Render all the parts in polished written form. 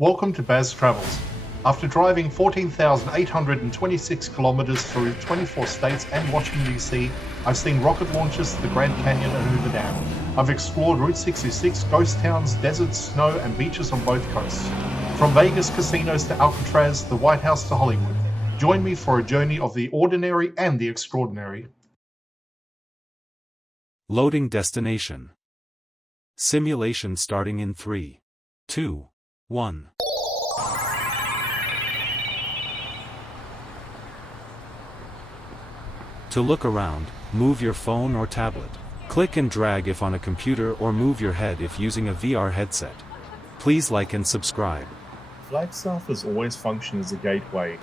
Welcome to Baz Travels. After driving 14,826 kilometers through 24 states and Washington, D.C., I've seen rocket launches to the Grand Canyon and Hoover Dam. I've explored Route 66, ghost towns, deserts, snow, and beaches on both coasts. From Vegas casinos to Alcatraz, the White House to Hollywood. Join me for a journey of the ordinary and the extraordinary. Loading destination. Simulation starting in 3, 2, 1. To look around, move your phone or tablet. Click and drag if on a computer or move your head if using a VR headset. Please like and subscribe. Flagstaff has always functioned as a gateway.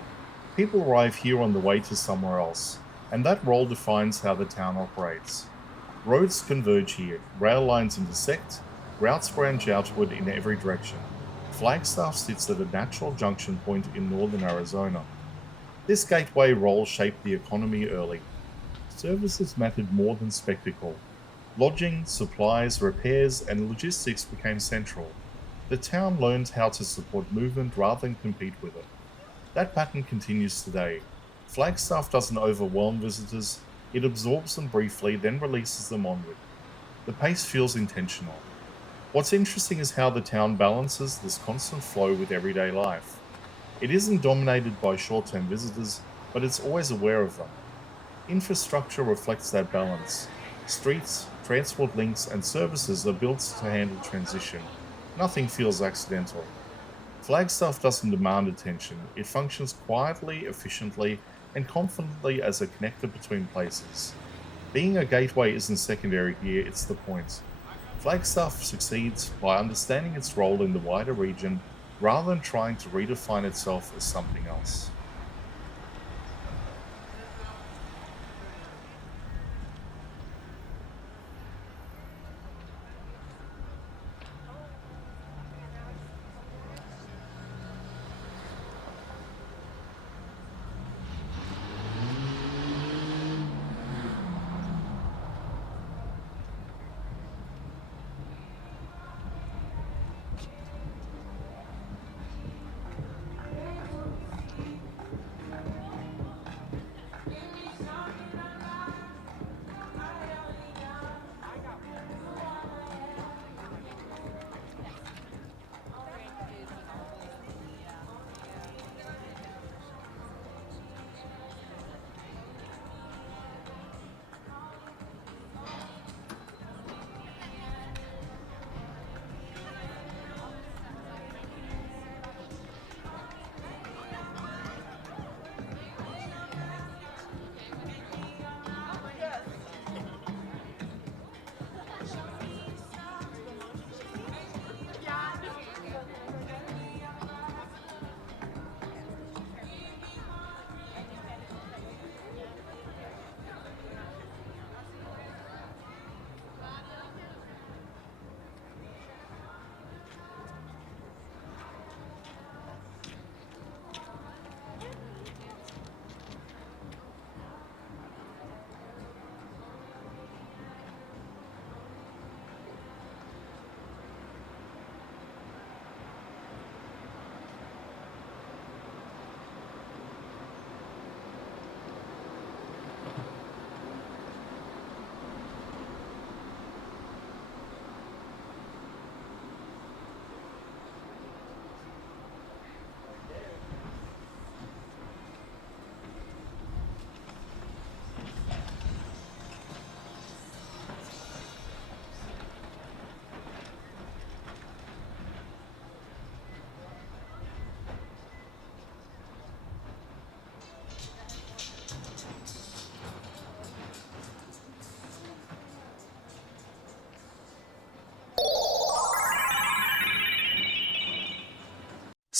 People arrive here on the way to somewhere else, and that role defines how the town operates. Roads converge here, rail lines intersect, routes branch outward in every direction. Flagstaff sits at a natural junction point in northern Arizona. This gateway role shaped the economy early. Services mattered more than spectacle. Lodging, supplies, repairs, and logistics became central. The town learned how to support movement rather than compete with it. That pattern continues today. Flagstaff doesn't overwhelm visitors, it absorbs them briefly, then releases them onward. The pace feels intentional. What's interesting is how the town balances this constant flow with everyday life. It isn't dominated by short-term visitors, but it's always aware of them. Infrastructure reflects that balance. Streets, transport links, and services are built to handle transition. Nothing feels accidental. Flagstaff doesn't demand attention. It functions quietly, efficiently, and confidently as a connector between places. Being a gateway isn't secondary here, it's the point. Flagstaff succeeds by understanding its role in the wider region rather than trying to redefine itself as something else.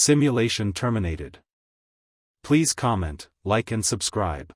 Simulation terminated. Please comment, like and subscribe.